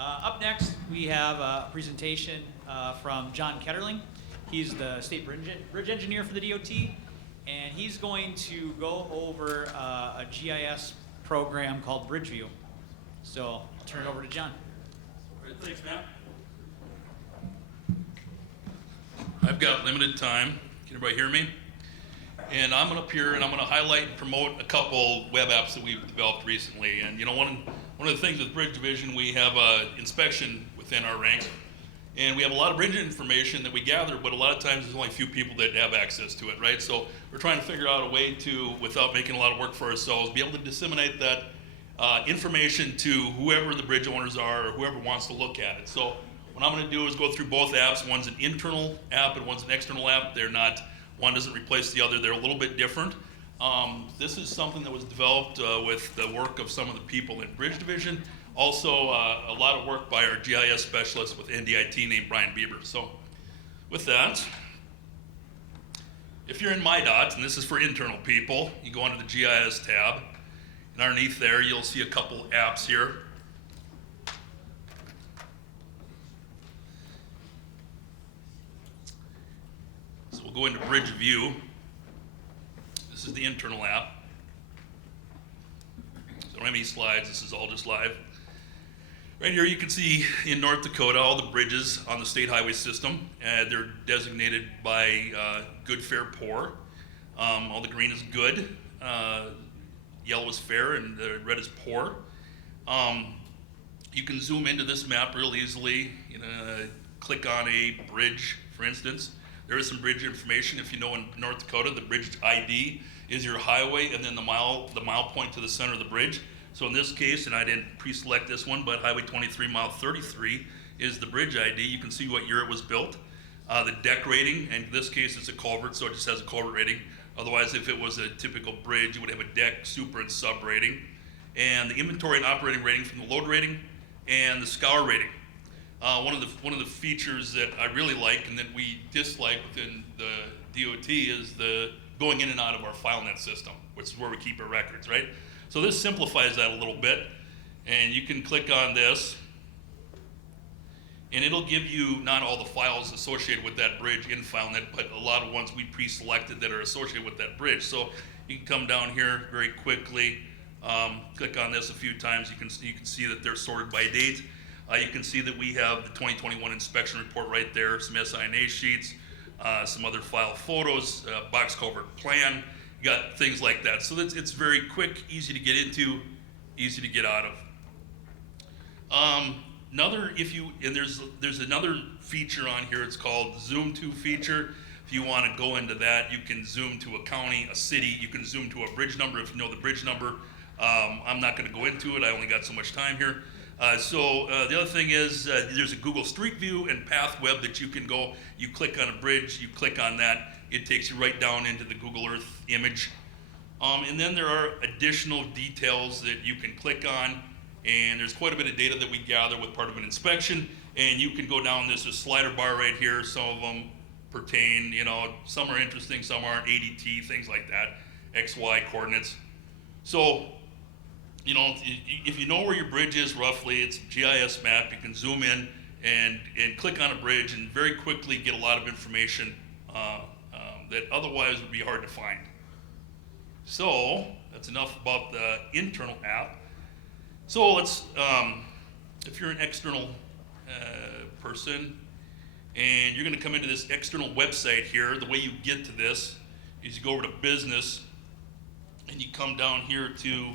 Up next, we have a presentation from John Ketterling. He's the state bridge engineer for the DOT, and he's going to go over a GIS program called Bridgeview. So I'll turn it over to John. All right, thanks, Matt. I've got limited time. Can everybody hear me? And I'm up here and I'm going to highlight and promote a couple web apps that we've developed recently. And you know, one of the things with Bridge Division, we have inspection within our ranks, and we have a lot of bridge information that we gather, but a lot of times there's only a few people that have access to it, right? So we're trying to figure out a way to, without making a lot of work for ourselves, be able to disseminate that information to whoever the bridge owners are or whoever wants to look at it. So what I'm going to do is go through both apps. One's an internal app and one's an external app. They're not, one doesn't replace the other. They're a little bit different. This is something that was developed with the work of some of the people in Bridge Division. Also, a lot of work by our GIS specialist with NDDOT named Brian Bieber. So with that, if you're in MyDOT, and this is for internal people, you go under the GIS tab, and underneath there you'll see a couple apps here. So we'll go into Bridge View. This is the internal app. So I don't have any slides, this is all just live. Right here you can see in North Dakota all the bridges on the state highway system. They're designated by good, fair, poor. All the green is good, yellow is fair, and the red is poor. You can zoom into this map real easily. Click on a bridge, for instance. There is some bridge information. If you know in North Dakota, the bridge ID is your highway and then the mile point to the center of the bridge. So in this case, and I didn't pre-select this one, but Highway 23, mile 33 is the bridge ID. You can see what year it was built. The deck rating, and in this case it's a culvert, so it just has a culvert rating. Otherwise, if it was a typical bridge, it would have a deck, super, and sub rating. And the inventory and operating rating from the load rating and the scour rating. One of the features that I really like and that we dislike within the DOT is the going in and out of our FileNet system, which is where we keep our records, right? So this simplifies that a little bit, and you can click on this, and it'll give you not all the files associated with that bridge in FileNet, but a lot of ones we pre-selected that are associated with that bridge. So you can come down here very quickly, click on this a few times. You can see that they're sorted by date. You can see that we have the 2021 inspection report right there, some SINA sheets, some other file photos, box culvert plan. You got things like that. So it's very quick, easy to get into, easy to get out of. There's another feature on here. It's called Zoom to feature. If you want to go into that, you can zoom to a county, a city. You can zoom to a bridge number if you know the bridge number. I'm not going to go into it. I only got so much time here. The other thing is there's a Google Street View and Path Web that you can go. You click on a bridge, you click on that, it takes you right down into the Google Earth image. And then there are additional details that you can click on, and there's quite a bit of data that we gather with part of an inspection, and you can go down this slider bar right here. Some of them pertain, some are interesting, some aren't, ADT, things like that, XY coordinates. So, if you know where your bridge is roughly, it's a GIS map, you can zoom in and click on a bridge and very quickly get a lot of information that otherwise would be hard to find. So that's enough about the internal app. So let's, if you're an external person and you're going to come into this external website here, the way you get to this is you go over to business and you come down here to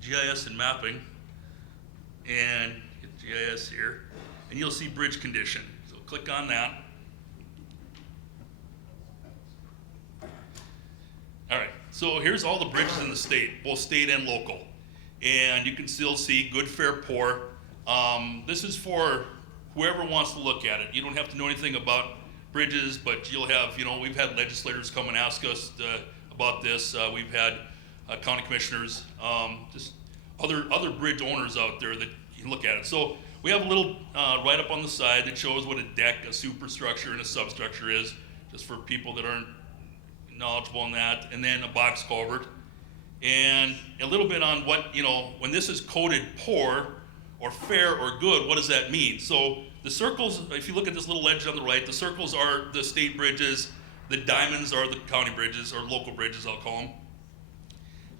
GIS and mapping, and hit GIS here, and you'll see bridge condition. So click on that. All right, so here's all the bridges in the state, both state and local. And you can still see good, fair, poor. This is for whoever wants to look at it. You don't have to know anything about bridges, but you'll have, we've had legislators come and ask us about this. We've had county commissioners, just other bridge owners out there that you can look at it. So we have a little write-up on the side that shows what a deck, a superstructure, and a substructure is, just for people that aren't knowledgeable on that, and then a box culvert. And a little bit on what, when this is coded poor or fair or good, what does that mean? So the circles, if you look at this little edge on the right, the circles are the state bridges, the diamonds are the county bridges, or local bridges, I'll call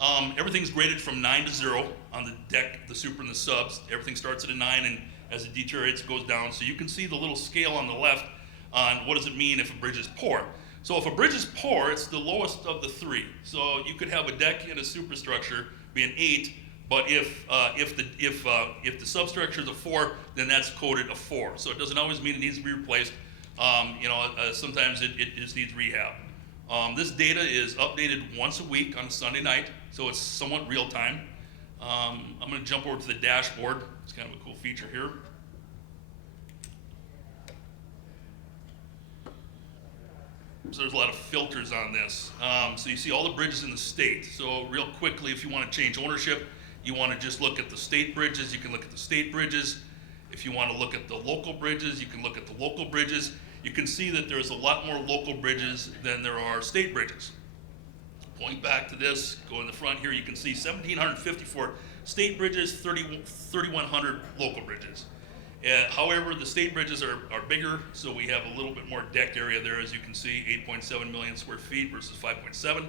them. Everything's graded from 9 to 0 on the deck, the super and the subs. Everything starts at a 9, and as it deteriorates, it goes down. So you can see the little scale on the left on what does it mean if a bridge is poor. So if a bridge is poor, it's the lowest of the 3. So you could have a deck and a superstructure be an 8, but if the substructure is a 4, then that's coded a 4. So it doesn't always mean it needs to be replaced. Sometimes it just needs rehab. This data is updated once a week on a Sunday night, so it's somewhat real time. I'm going to jump over to the dashboard. It's kind of a cool feature here. So there's a lot of filters on this. So you see all the bridges in the state. So real quickly, if you want to change ownership, you want to just look at the state bridges, you can look at the state bridges. If you want to look at the local bridges, you can look at the local bridges. You can see that there's a lot more local bridges than there are state bridges. Going back to this, go in the front here, you can see 1,754 state bridges, 3,100 local bridges. However, the state bridges are bigger, so we have a little bit more deck area there, as you can see, 8.7 million square feet versus 5.7.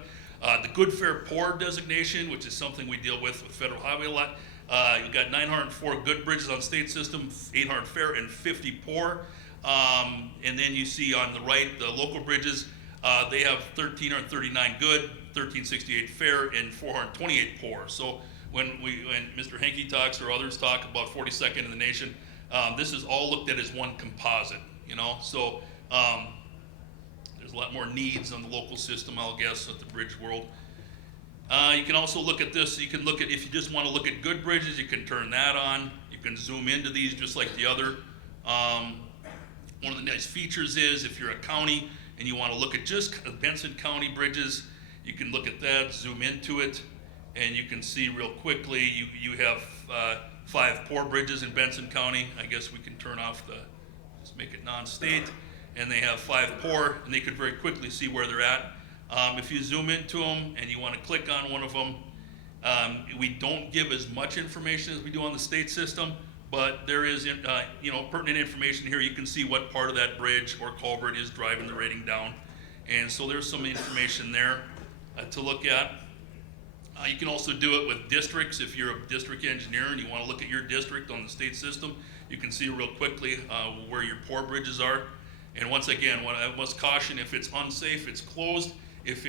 The good, fair, poor designation, which is something we deal with federal highway a lot. You've got 904 good bridges on state system, 800 fair, and 50 poor. And then you see on the right, the local bridges, they have 1,339 good, 1,368 fair, and 428 poor. So when Mr. Henke talks or others talk about 42nd in the nation, this is all looked at as one composite, So there's a lot more needs on the local system, I'll guess, at the bridge world. You can also look at this. You can look at, if you just want to look at good bridges, you can turn that on. You can zoom into these just like the other. One of the nice features is if you're a county and you want to look at just Benson County bridges, you can look at that, zoom into it, and you can see real quickly you have 5 poor bridges in Benson County. I guess we can turn off just make it non-state, and they have 5 poor, and they could very quickly see where they're at. If you zoom into them and you want to click on one of them, we don't give as much information as we do on the state system, but there is pertinent information here. You can see what part of that bridge or culvert is driving the rating down, and so there's some information there to look at. You can also do it with districts. If you're a district engineer and you want to look at your district on the state system, you can see real quickly where your poor bridges are. And once again, what I must caution, if it's unsafe, it's closed. If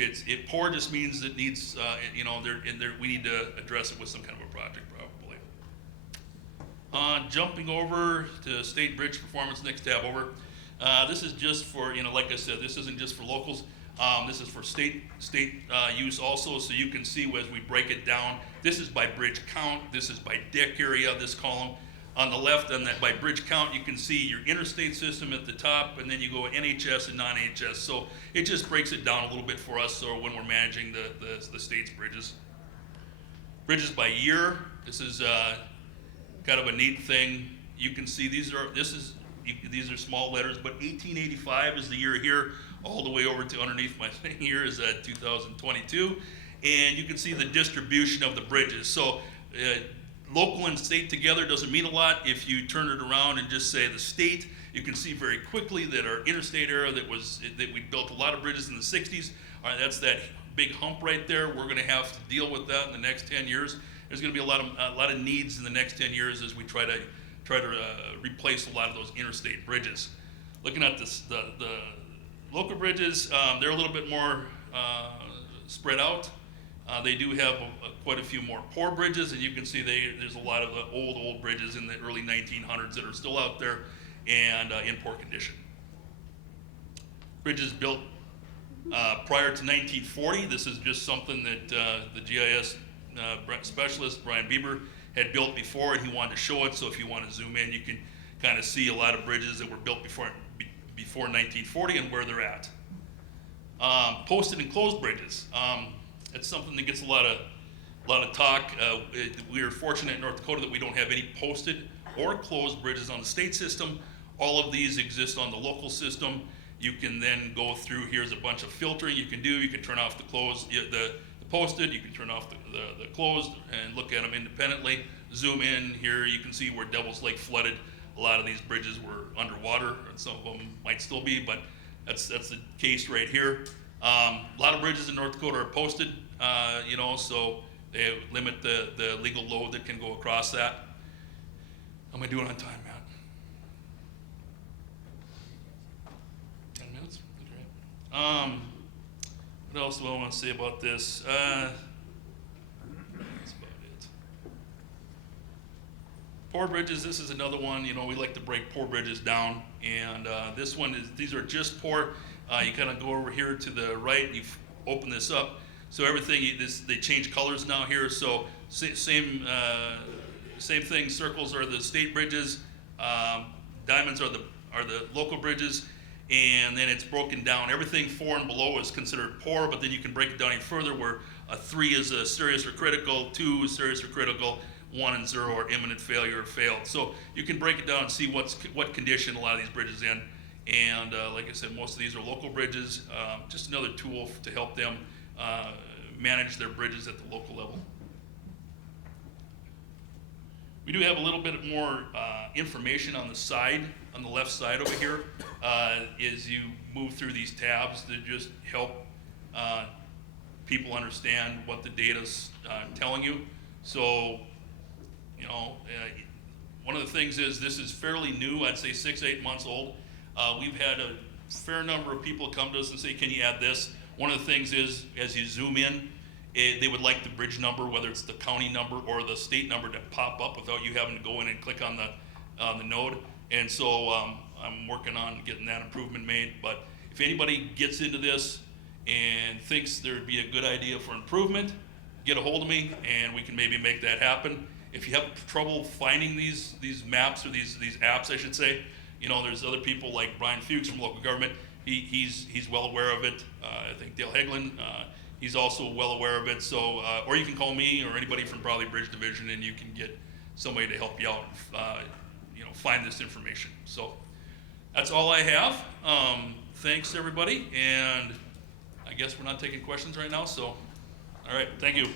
poor, just means it needs, we need to address it with some kind of a project, probably. Jumping over to state bridge performance, next tab over. This is just for, like I said, this isn't just for locals. This is for state use also, so you can see as we break it down. This is by bridge count. This is by deck area, this column. On the left, and that by bridge count, you can see your interstate system at the top, and then you go NHS and non-NHS. So it just breaks it down a little bit for us. So when we're managing the state's bridges, bridges by year. This is kind of a neat thing. You can see these are small letters, but 1885 is the year here. All the way over to underneath my thing here is 2022, and you can see the distribution of the bridges. So local and state together doesn't mean a lot. If you turn it around and just say the state, you can see very quickly that our interstate era that we built a lot of bridges in the 60s. All right, that's that big hump right there. We're going to have to deal with that in the next 10 years. There's going to be a lot of needs in the next 10 years as we try to replace a lot of those interstate bridges. Looking at the local bridges, they're a little bit more spread out. They do have quite a few more poor bridges, and you can see there's a lot of the old bridges in the early 1900s that are still out there and in poor condition. Bridges built prior to 1940. This is just something that the GIS specialist, Brian Bieber, had built before, and he wanted to show it. So if you want to zoom in, you can kind of see a lot of bridges that were built before 1940 and where they're at. Posted and closed bridges. It's something that gets a lot of talk. We are fortunate in North Dakota that we don't have any posted or closed bridges on the state system. All of these exist on the local system, You can then go through, here's a bunch of filtering you can do. You can turn off the closed, the posted, you can turn off the closed and look at them independently. Zoom in here, you can see where Devil's Lake flooded. A lot of these bridges were underwater, and some of them might still be, but that's the case right here. A lot of bridges in North Dakota are posted, you know, so they limit the legal load that can go across that. How am I doing on time, Matt? 10 minutes? Okay. What else do I want to say about this? That's about it. Poor bridges, this is another one. You know, we like to break poor bridges down, and this one is, these are just poor. You kind of go over here to the right, and you open this up. So everything, they change colors now here. So same thing. Circles are the state bridges. Diamonds are the local bridges. And then it's broken down. Everything 4 and below is considered poor, but then you can break it down even further, where a 3 is a serious or critical, 2 is serious or critical, 1 and 0 are imminent failure or failed. So you can break it down and see what condition a lot of these bridges in. And like I said, most of these are local bridges. Just another tool to help them manage their bridges at the local level. We do have a little bit more information on the side, on the left side over here, as you move through these tabs to just help people understand what the data's telling you. So, you know, one of the things is this is fairly new. I'd say 6-8 months old. We've had a fair number of people come to us and say, can you add this? One of the things is, as you zoom in, they would like the bridge number, whether it's the county number or the state number, to pop up without you having to go in and click on the node. And so I'm working on getting that improvement made. But if anybody gets into this and thinks there'd be a good idea for improvement, get a hold of me and we can maybe make that happen. If you have trouble finding these maps or these apps, I should say, you know, there's other people like Brian Fuchs from local government. He's well aware of it. I think Dale Heglin, he's also well aware of it. So, or you can call me or anybody from Bradley Bridge Division, and you can get somebody to help you out, you know, find this information. So that's all I have. Thanks everybody, and I guess we're not taking questions right now. So, all right, thank you.